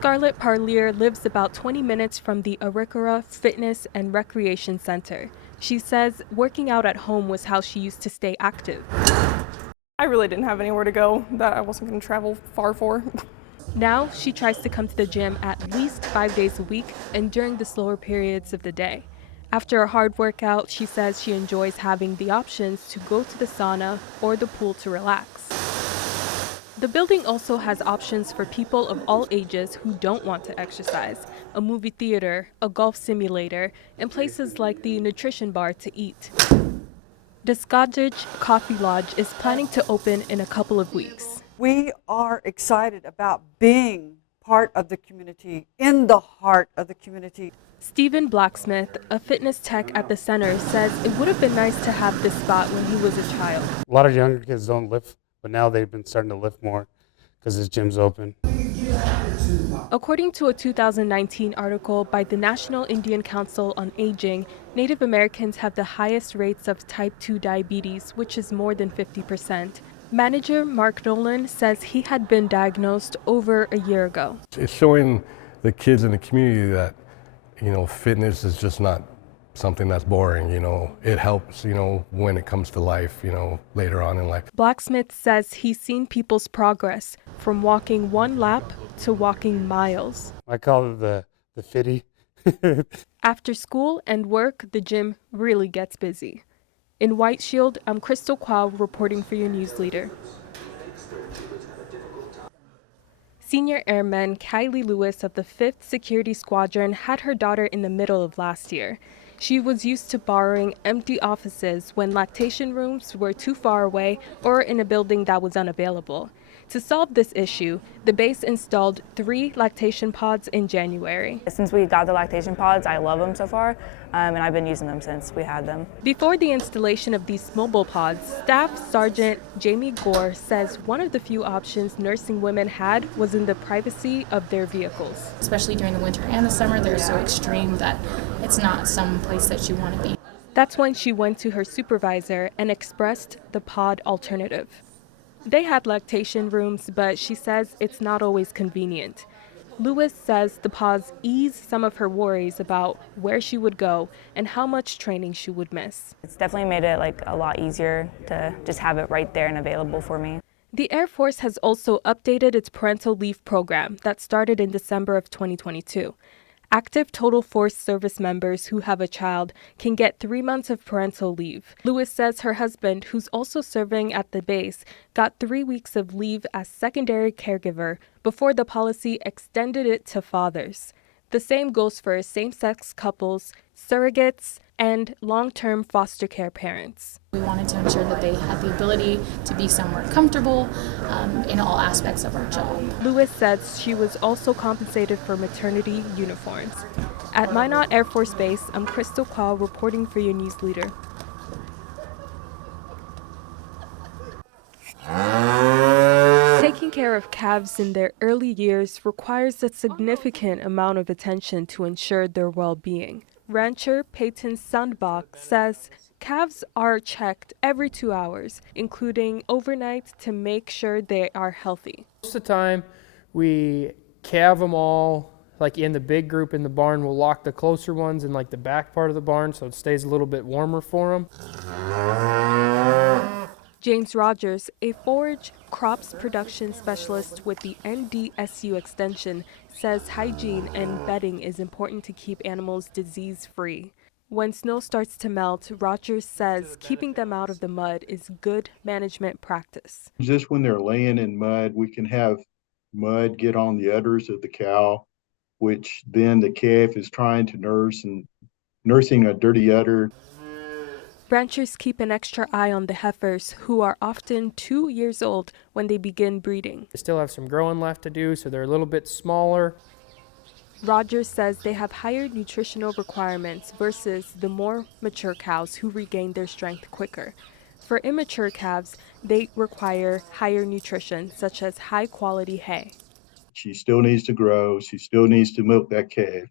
Scarlett Parlier lives about 20 minutes from the Arikara Fitness and Recreation Center. She says working out at home was how she used to stay active. I really didn't have anywhere to go that I wasn't going to travel far for. Now she tries to come to the gym at least 5 days a week and during the slower periods of the day. After a hard workout, she says she enjoys having the options to go to the sauna or the pool to relax. The building also has options for people of all ages who don't want to exercise, a movie theater, a golf simulator, and places like the nutrition bar to eat. The Skadage Coffee Lodge is planning to open in a couple of weeks. We are excited about being part of the community, in the heart of the community. Stephen Blacksmith, a fitness tech at the center, says it would have been nice to have this spot when he was a child. A lot of younger kids don't lift, but now they've been starting to lift more because this gym's open. According to a 2019 article by the National Indian Council on Aging, Native Americans have the highest rates of type 2 diabetes, which is more than 50%. Manager Mark Nolan says he had been diagnosed over a year ago. It's showing the kids in the community that, fitness is just not something that's boring, it helps, when it comes to life, later on in life. Blacksmith says he's seen people's progress from walking one lap to walking miles. I call it the fitty. After school and work, the gym really gets busy. In White Shield, I'm Crystal Quao reporting for your news leader. Senior Airman Kylie Lewis of the 5th Security Squadron had her daughter in the middle of last year. She was used to borrowing empty offices when lactation rooms were too far away or in a building that was unavailable. To solve this issue, the base installed 3 lactation pods in January. Since we got the lactation pods, I love them so far, and I've been using them since we had them. Before the installation of these mobile pods, Staff Sergeant Jamie Gore says one of the few options nursing women had was in the privacy of their vehicles. Especially during the winter and the summer, they're so extreme that it's not some place that you want to be. That's when she went to her supervisor and expressed the pod alternative. They had lactation rooms, but she says it's not always convenient. Lewis says the pods ease some of her worries about where she would go and how much training she would miss. It's definitely made it a lot easier to just have it right there and available for me. The Air Force has also updated its parental leave program that started in December of 2022. Active Total Force service members who have a child can get 3 months of parental leave. Lewis says her husband, who's also serving at the base, got 3 weeks of leave as secondary caregiver before the policy extended it to fathers. The same goes for same-sex couples, surrogates, and long-term foster care parents. We wanted to ensure that they had the ability to be somewhere comfortable in all aspects of our job. Lewis says she was also compensated for maternity uniforms. At Minot Air Force Base, I'm Crystal Quao reporting for your news leader. Taking care of calves in their early years requires a significant amount of attention to ensure their well-being. Rancher Peyton Sandbach says calves are checked every 2 hours, including overnight, to make sure they are healthy. Most of the time, we calve them all, in the big group in the barn. We'll lock the closer ones in the back part of the barn so it stays a little bit warmer for them. James Rogers, a forage crops production specialist with the NDSU Extension, says hygiene and bedding is important to keep animals disease-free. When snow starts to melt, Rogers says keeping them out of the mud is good management practice. Just when they're laying in mud, we can have mud get on the udders of the cow, which then the calf is trying to nurse and nursing a dirty udder. Ranchers keep an extra eye on the heifers, who are often 2 years old when they begin breeding. They still have some growing left to do, so they're a little bit smaller. Rogers says they have higher nutritional requirements versus the more mature cows who regain their strength quicker. For immature calves, they require higher nutrition, such as high-quality hay. She still needs to grow, she still needs to milk that calf,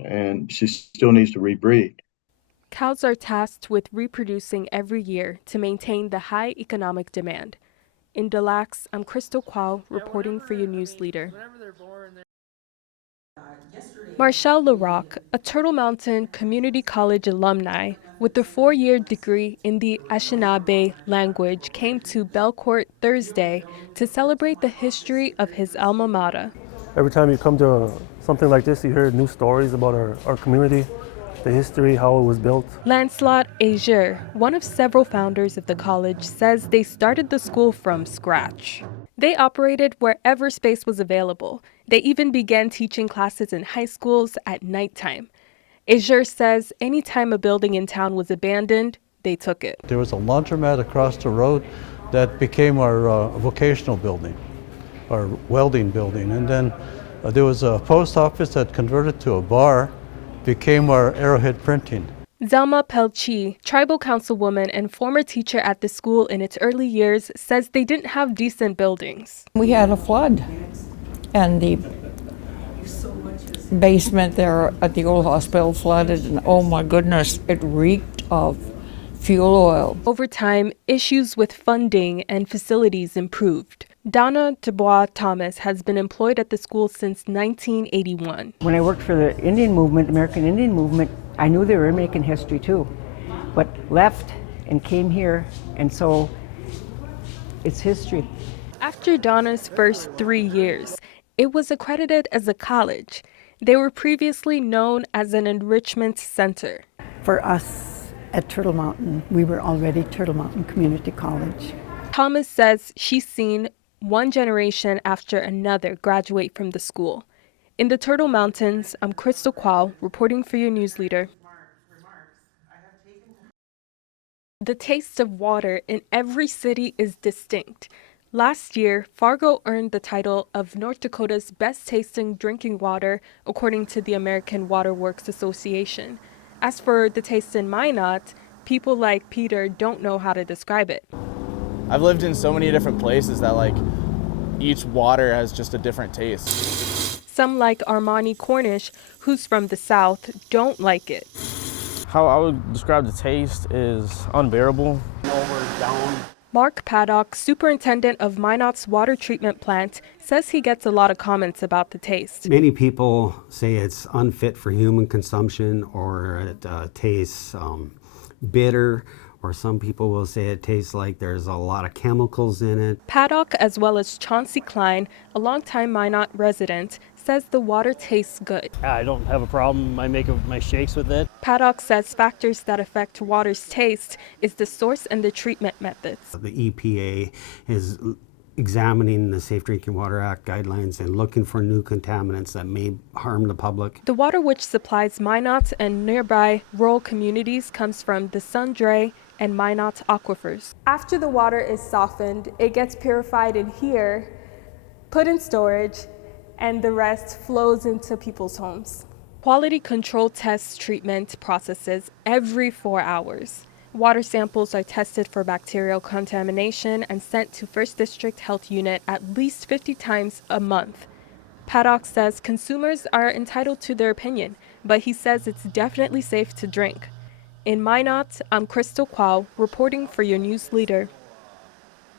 and she still needs to rebreed. Cows are tasked with reproducing every year to maintain the high economic demand. In Dax, I'm Crystal Quao reporting for your news leader. Marshall LaRock, a Turtle Mountain Community College alumni with a 4-year degree in the Anishinaabe language, came to Belcourt Thursday to celebrate the history of his alma mater. Every time you come to something like this, you hear new stories about our community, the history, how it was built. Lancelot Ager, one of several founders of the college, says they started the school from scratch. They operated wherever space was available. They even began teaching classes in high schools at nighttime. Ager says anytime a building in town was abandoned, they took it. There was a laundromat across the road that became our vocational building, our welding building. And then there was a post office that converted to a bar, became our Arrowhead Printing. Zelma Pelchi, tribal councilwoman and former teacher at the school in its early years, says they didn't have decent buildings. We had a flood, and the basement there at the old hospital flooded, and oh my goodness, it reeked of fuel oil. Over time, issues with funding and facilities improved. Donna Dubois Thomas has been employed at the school since 1981. When I worked for the Indian movement, American Indian movement, I knew they were making history too, but left and came here, and so it's history. After Donna's first 3 years, it was accredited as a college. They were previously known as an enrichment center. For us at Turtle Mountain, we were already Turtle Mountain Community College. Thomas says she's seen one generation after another graduate from the school. In the Turtle Mountains, I'm Crystal Quao, reporting for your news leader. The taste of water in every city is distinct. Last year, Fargo earned the title of North Dakota's best tasting drinking water, according to the American Water Works Association. As for the taste in Minot, people like Peter don't know how to describe it. I've lived in so many different places that each water has just a different taste. Some like Armani Cornish, who's from the South, don't like it. How I would describe the taste is unbearable. Mark Paddock, superintendent of Minot's water treatment plant, says he gets a lot of comments about the taste. Many people say it's unfit for human consumption, or it tastes bitter, or some people will say it tastes like there's a lot of chemicals in it. Paddock, as well as Chauncey Klein, a longtime Minot resident, says the water tastes good. I don't have a problem. I make my shakes with it. Paddock says factors that affect water's taste is the source and the treatment methods. The EPA is examining the Safe Drinking Water Act guidelines and looking for new contaminants that may harm the public. The water which supplies Minot and nearby rural communities comes from the Sundre and Minot aquifers. After the water is softened, it gets purified in here, put in storage, and the rest flows into people's homes. Quality control tests treatment processes every 4 hours. Water samples are tested for bacterial contamination and sent to First District Health Unit at least 50 times a month. Paddock says consumers are entitled to their opinion, but he says it's definitely safe to drink. In Minot, I'm Crystal Quao, reporting for your news leader.